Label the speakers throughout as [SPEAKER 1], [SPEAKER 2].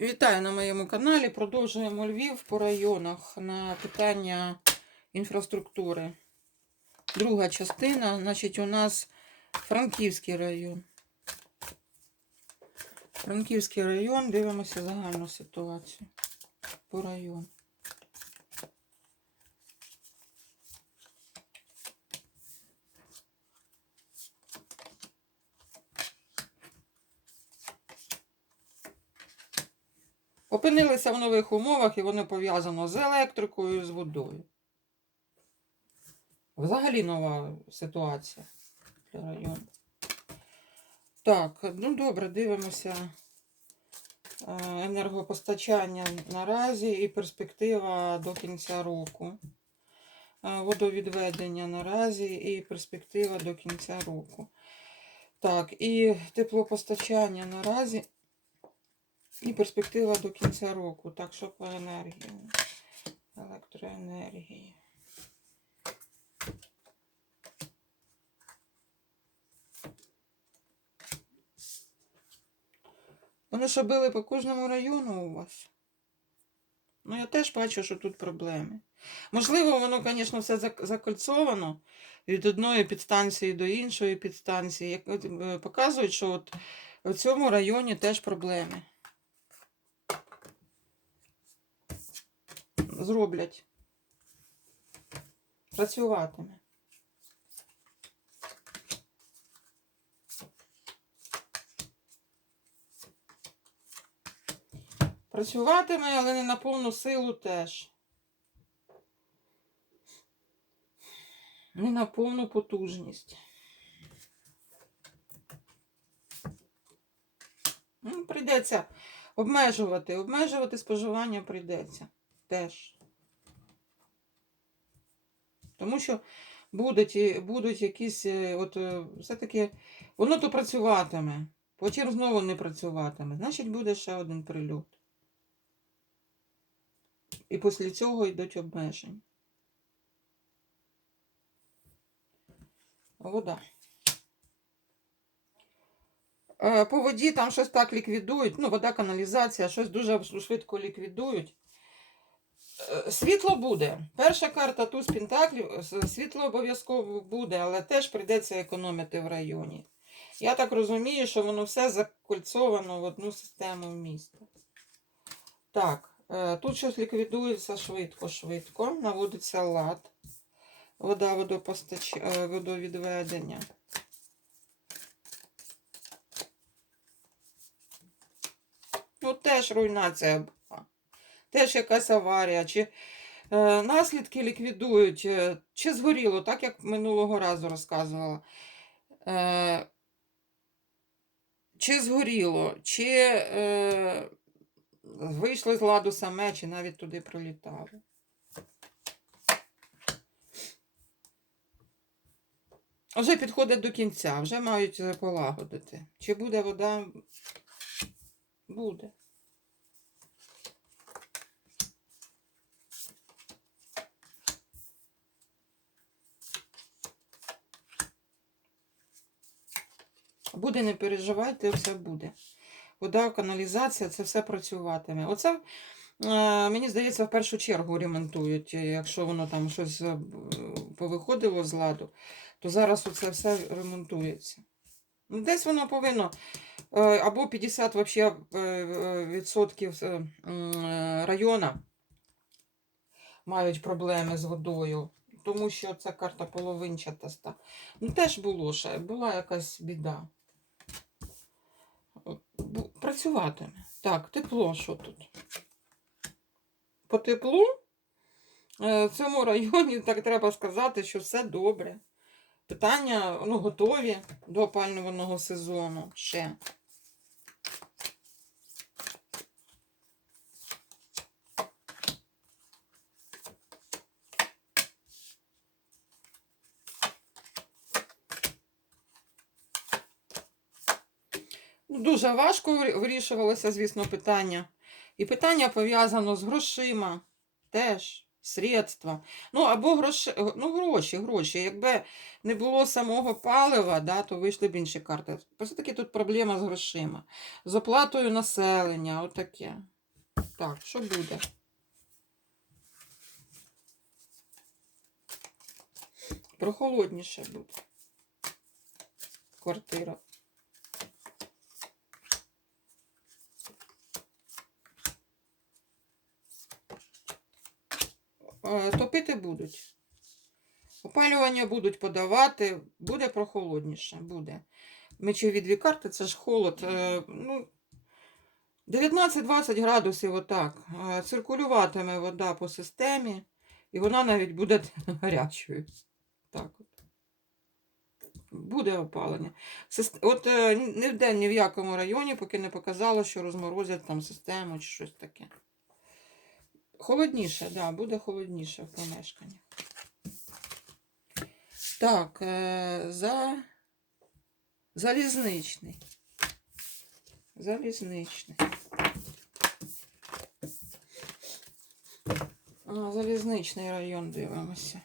[SPEAKER 1] Вітаю на моєму каналі. Продовжуємо Львів по районах на питання інфраструктури. Друга частина, значить, у нас Франківський район. Франківський район, дивимося загальну ситуацію по району. Опинилися в нових умовах і воно пов'язано з електрикою з водою. Взагалі нова ситуація для району. Так, ну добре, дивимося е, енергопостачання наразі і перспектива до кінця року. Е, Водовідведення наразі і перспектива до кінця року. Так, і теплопостачання наразі і перспектива до кінця року. Так, що по енергії? Електроенергії. Вони що били по кожному району у вас? Ну, я теж бачу, що тут проблеми. Можливо, воно, звісно, все закольцовано від одної підстанції до іншої підстанції. Е, показують, що от в цьому районі теж проблеми. Зроблять. Працюватиме. Працюватиме, але не на повну силу теж. Не на повну потужність. Ну, прийдеться обмежувати. Обмежувати споживання прийдеться теж. Тому що будуть, будуть якісь, е, от е, все-таки воно то працюватиме, потім знову не працюватиме. Значить, буде ще один прильот. І після цього йдуть обмеження. Вода. Е, По воді там щось так ліквідують. Ну, вода, каналізація, щось дуже швидко ліквідують. Е, Світло буде. Перша карта туз Пентаклів. Світло обов'язково буде, але теж прийдеться економити в районі. Я так розумію, що воно все закольцовано в одну систему міста. Так, е, тут щось ліквідується швидко-швидко, наводиться лад. Вода водопостач... е, водовідведення. Ну, теж руйнація. Теж якась аварія. Чи е, наслідки ліквідують, е, чи згоріло, так як минулого разу розказувала. Е, чи згоріло, чи е, вийшло з ладу саме, чи навіть туди прилітало. Вже підходить до кінця, вже мають полагодити. Чи буде вода? Буде. Буде, не переживайте, все буде. Вода, каналізація, це все працюватиме. Оце, е, мені здається, в першу чергу ремонтують, е, якщо воно там щось е, повиходило з ладу, то зараз оце все ремонтується. Ну, Десь воно повинно або 50 вообще, відсотків району мають проблеми з водою, тому що ця карта половинчата. Ну, теж було ще, була якась біда. Працюватиме. Так, тепло, що тут? По теплу е, в цьому районі, так треба сказати, що все добре. Питання ну, готові до опалювального сезону ще. Дуже важко вирішувалося, звісно, питання. І питання пов'язано з грошима теж. средства. Ну, або гроші, ну, гроші, гроші. Якби не було самого палива, да, то вийшли б інші карти. Все-таки тут проблема з грошима. З оплатою населення, отаке. Так, що буде? Прохолодніше буде. Квартира. Топити будуть. Опалювання будуть подавати, буде прохолодніше, буде. Мечові дві карти, це ж холод. е, Ну, 19-20 градусів отак. Е, Циркулюватиме вода по системі, і вона навіть буде гарячою. Так от. Буде опалення. От е, ні в день, ні в якому районі, поки не показало, що розморозять там систему чи щось таке. Холодніше, да, буде холодніше в помешканні. Так, е, за залізничний. Залізничний. Залізничний район дивимося.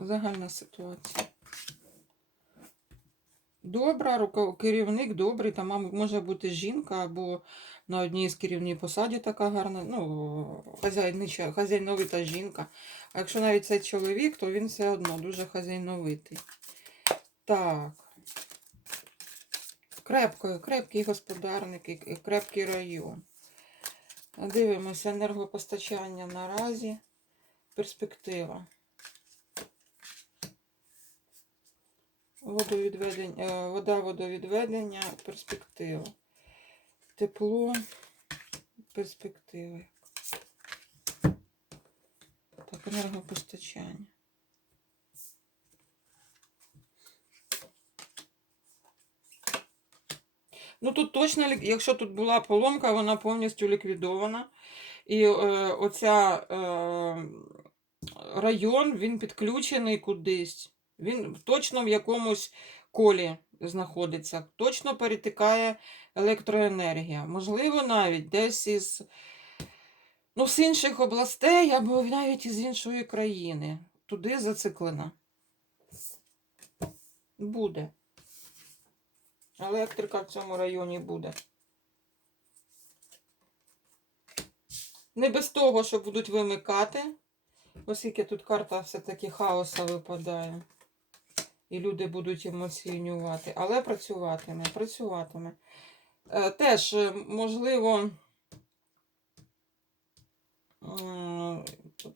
[SPEAKER 1] Загальна ситуація. Добра, керівник добрий, там може бути жінка або на одній з керівній посаді така гарна, ну, хазяйновита жінка. А якщо навіть це чоловік, то він все одно дуже хазяйновитий. Так. Крепко, крепкий господарник і крепкий район. Дивимося енергопостачання наразі. Перспектива. Водовідведення, е, вода водовідведення, перспектива. Тепло, перспективи. Так, енергопостачання. Ну тут точно, якщо тут була поломка, вона повністю ліквідована. І е, оця е, район він підключений кудись. Він точно в якомусь колі знаходиться, точно перетикає електроенергія. Можливо, навіть десь із ну, з інших областей або навіть із іншої країни. Туди зациклена. Буде. Електрика в цьому районі буде. Не без того, що будуть вимикати, оскільки тут карта все-таки хаоса випадає. І люди будуть емоційнювати. Але працюватиме, працюватиме. Е, Теж, е, можливо,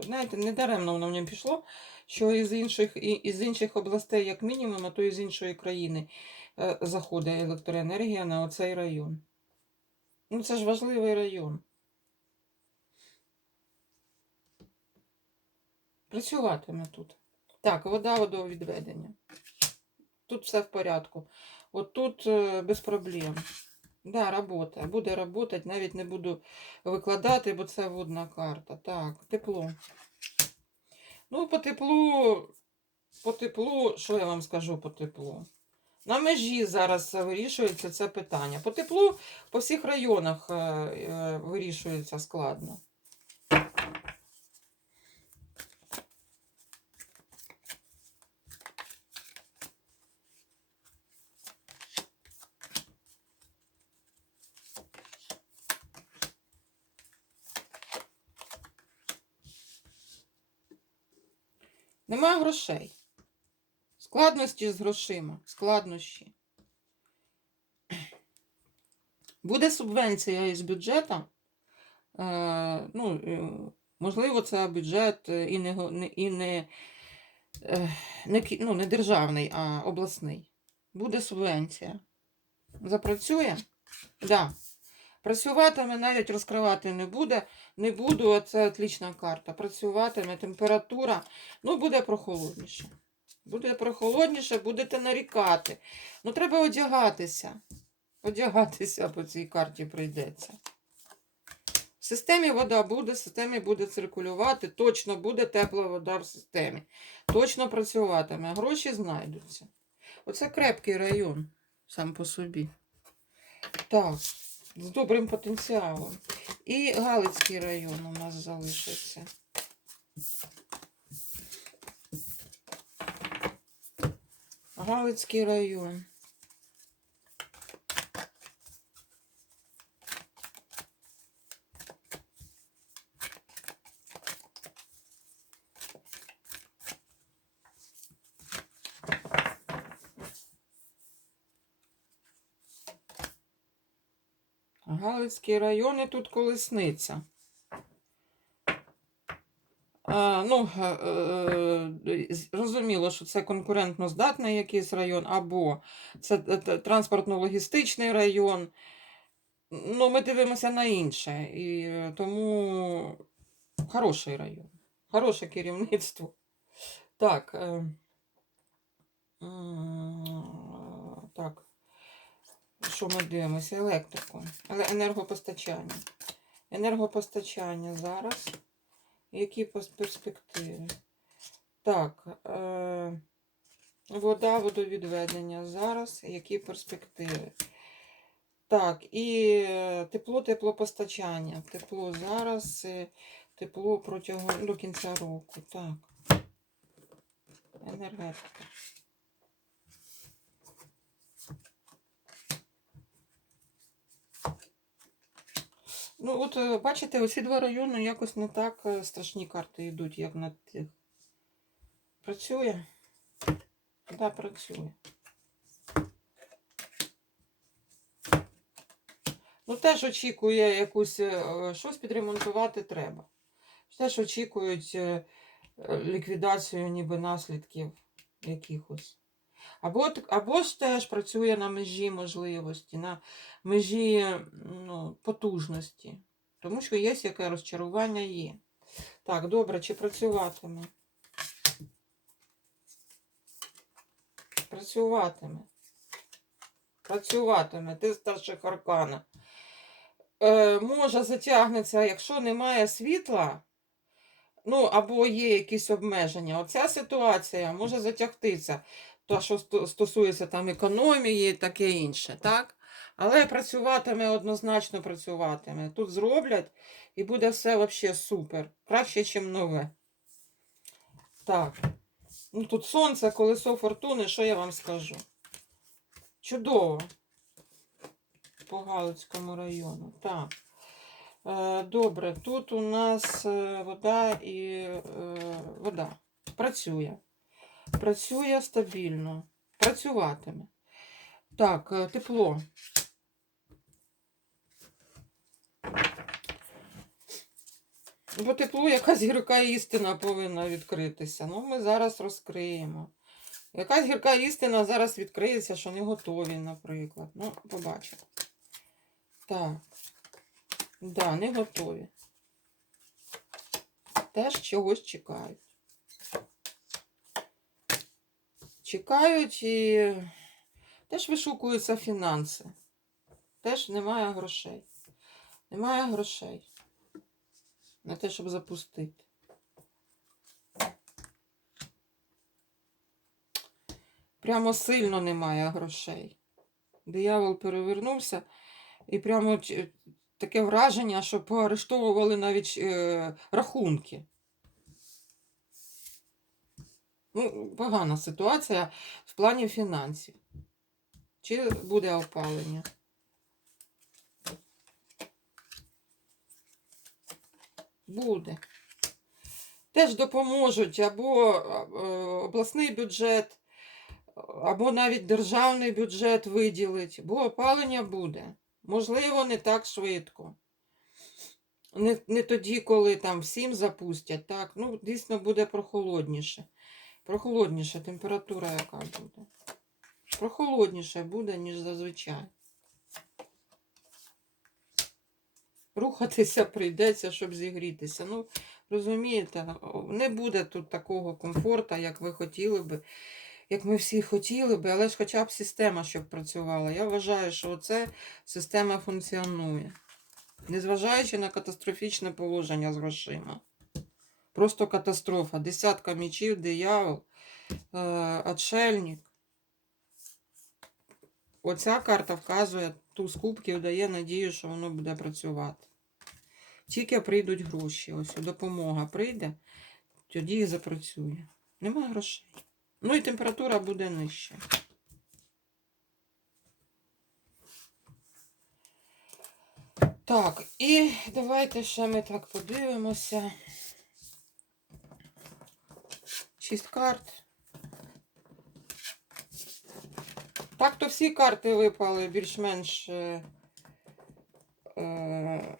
[SPEAKER 1] знаєте, не даремно воно мені пішло, що із інших, із інших областей, як мінімум, а то і з іншої країни е, заходить електроенергія на оцей район. Ну, це ж важливий район. Працюватиме тут. Так, вода водовідведення. Тут все в порядку. От тут е, без проблем. Да, робота. Буде працювати, навіть не буду викладати, бо це водна карта. Так, тепло. Ну, по теплу, по теплу, що я вам скажу по теплу? На межі зараз вирішується це питання. По теплу по всіх районах е, е, вирішується складно. Нема грошей. Складності з грошима. Складнощі. Буде субвенція із бюджету. Е, ну, е, можливо, це бюджет е, і не, і не, не, ну, не державний, а обласний. Буде субвенція. Запрацює? Так. Да. Працюватиме, навіть розкривати не буде. Не буду, це отлічна карта. Працюватиме, температура, ну, буде прохолодніше. Буде прохолодніше, будете нарікати. Ну, треба одягатися. Одягатися по цій карті прийдеться. системі вода буде, в системі буде циркулювати, точно буде тепла вода в системі. Точно працюватиме, гроші знайдуться. Оце крепкий район сам по собі. Так, з добрим потенціалом. І Галицький район у нас залишиться. Галицький район. Галицький район і тут колесниця. А, ну, е, е, зрозуміло, що це конкурентно здатний якийсь район, або це транспортно-логістичний район. Ну, ми дивимося на інше. І е, тому хороший район, хороше керівництво. Так. Е, м, так. Що ми дивимося? Електрику. Але енергопостачання. Енергопостачання зараз. Які перспективи? Так. Е, вода, водовідведення зараз. Які перспективи? Так, і тепло, теплопостачання. Тепло зараз, е, тепло протягом до кінця року. Так. Енергетика. Ну, от е, бачите, оці два райони якось не так е, страшні карти йдуть, як на тих. Працює? Так, да, працює. Ну, теж очікує якусь, е, щось підремонтувати треба. Теж очікують ліквідацію ніби наслідків якихось. Або, або ж теж працює на межі можливості, на межі ну, потужності. Тому що є яке розчарування є. Так, добре, чи працюватиме? Працюватиме. Працюватиме. Ти старших аркана. Е, може затягнеться, якщо немає світла, ну, або є якісь обмеження. Оця ситуація може затягтися. То, що стосується там економії таке інше, так? Але працюватиме однозначно працюватиме. Тут зроблять і буде все взагалі супер. Краще, ніж нове. Так. Ну тут сонце, колесо фортуни, що я вам скажу? Чудово. По Галицькому району. Так. Е, добре, тут у нас е, вода і е, вода. Працює. Працює стабільно. Працюватиме. Так, е, тепло. Бо тепло якась гірка істина повинна відкритися. Ну, ми зараз розкриємо. Якась гірка істина зараз відкриється, що не готові, наприклад. Ну, побачимо. Так. Да, не готові. Теж чогось чекають. Чекають і теж вишукуються фінанси. Теж немає грошей. Немає грошей на те, щоб запустити. Прямо сильно немає грошей. Диявол перевернувся, і прямо таке враження, що поарештовували навіть е, рахунки. Ну, погана ситуація в плані фінансів. Чи буде опалення? Буде. Теж допоможуть або е, обласний бюджет, або навіть державний бюджет виділить, бо опалення буде. Можливо, не так швидко. Не, не тоді, коли там всім запустять, так, ну, дійсно буде прохолодніше. Прохолодніша температура яка буде. Прохолодніше буде, ніж зазвичай. Рухатися прийдеться, щоб зігрітися. Ну, розумієте, не буде тут такого комфорту, як ви хотіли би, як ми всі хотіли би, але ж хоча б система, щоб працювала. Я вважаю, що оце система функціонує. Незважаючи на катастрофічне положення з грошима. Просто катастрофа. Десятка мічів, диявол, е, отшельник. Оця карта вказує ту з кубків, дає надію, що воно буде працювати. Тільки прийдуть гроші. Ось допомога прийде, тоді і запрацює. Нема грошей. Ну і температура буде нижча. Так, і давайте ще ми так подивимося. Шість карт. Так, то всі карти випали більш-менш е, е,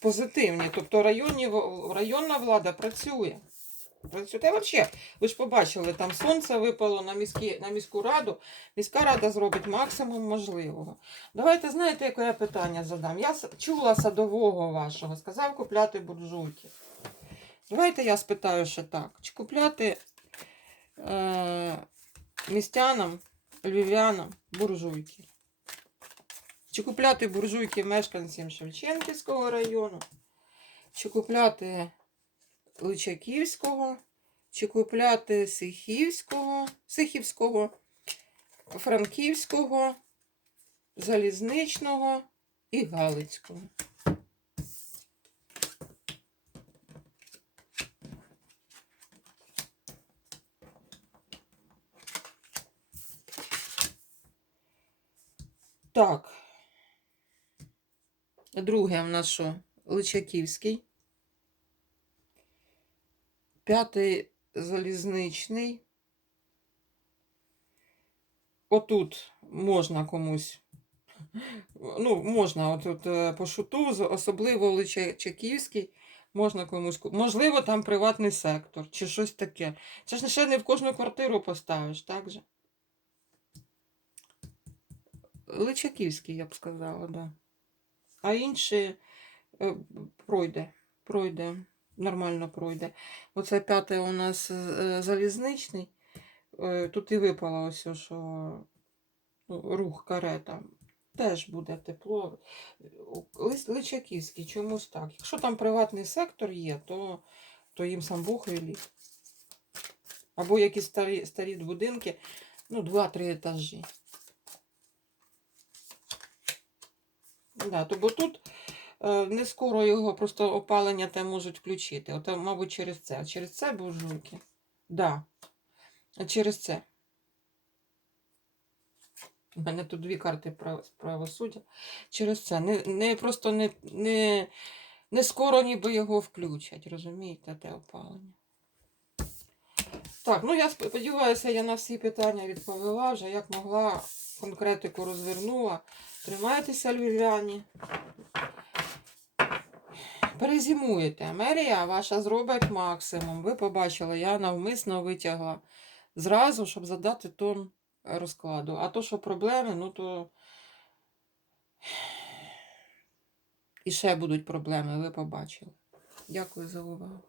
[SPEAKER 1] позитивні. Тобто районні, районна влада працює. Працює. Та взагалі, ви ж побачили, там сонце випало на, міські, на міську раду. Міська рада зробить максимум можливого. Давайте знаєте, яке я питання задам. Я чула садового вашого, сказав купляти буржуйки. Давайте я спитаю ще так: чи купляти е, містянам, львів'янам буржуйки? Чи купляти буржуйки мешканцям Шевченківського району? Чи купляти Личаківського? Чи купляти Сихівського, Сихівського, Франківського, Залізничного і Галицького? Так. Друге в нас що? Личаківський. П'ятий залізничний. Отут можна комусь. Ну, можна, отут е, по шуту, особливо Личаківський, можна комусь. Можливо, там приватний сектор чи щось таке. Це ж ще не в кожну квартиру поставиш, так же? Личаківський, я б сказала. Да. А інші е, пройде, пройде, нормально пройде. Оце п'яте у нас е, залізничний. Е, Тут і випало ось, що ну, рух карета. Теж буде тепло. Личаківський, чомусь так. Якщо там приватний сектор є, то, то їм сам Бог велів. Або якісь старі, старі будинки, ну, два-три етажі. Да, то бо тут е, не скоро його просто опалення те можуть включити. От, мабуть, через це. А через це буржуйки. Да. А через це. У мене тут дві карти правосуддя. Через це. Не, не просто не, не, не скоро ніби його включать, розумієте, те опалення. Так, ну я сподіваюся, я на всі питання відповіла вже, як могла, конкретику розвернула. Тримайтеся, львів'яні. Перезимуєте. Мерія ваша зробить максимум. Ви побачили, я навмисно витягла зразу, щоб задати тон розкладу. А то, що проблеми, ну то і ще будуть проблеми, ви побачили. Дякую за увагу.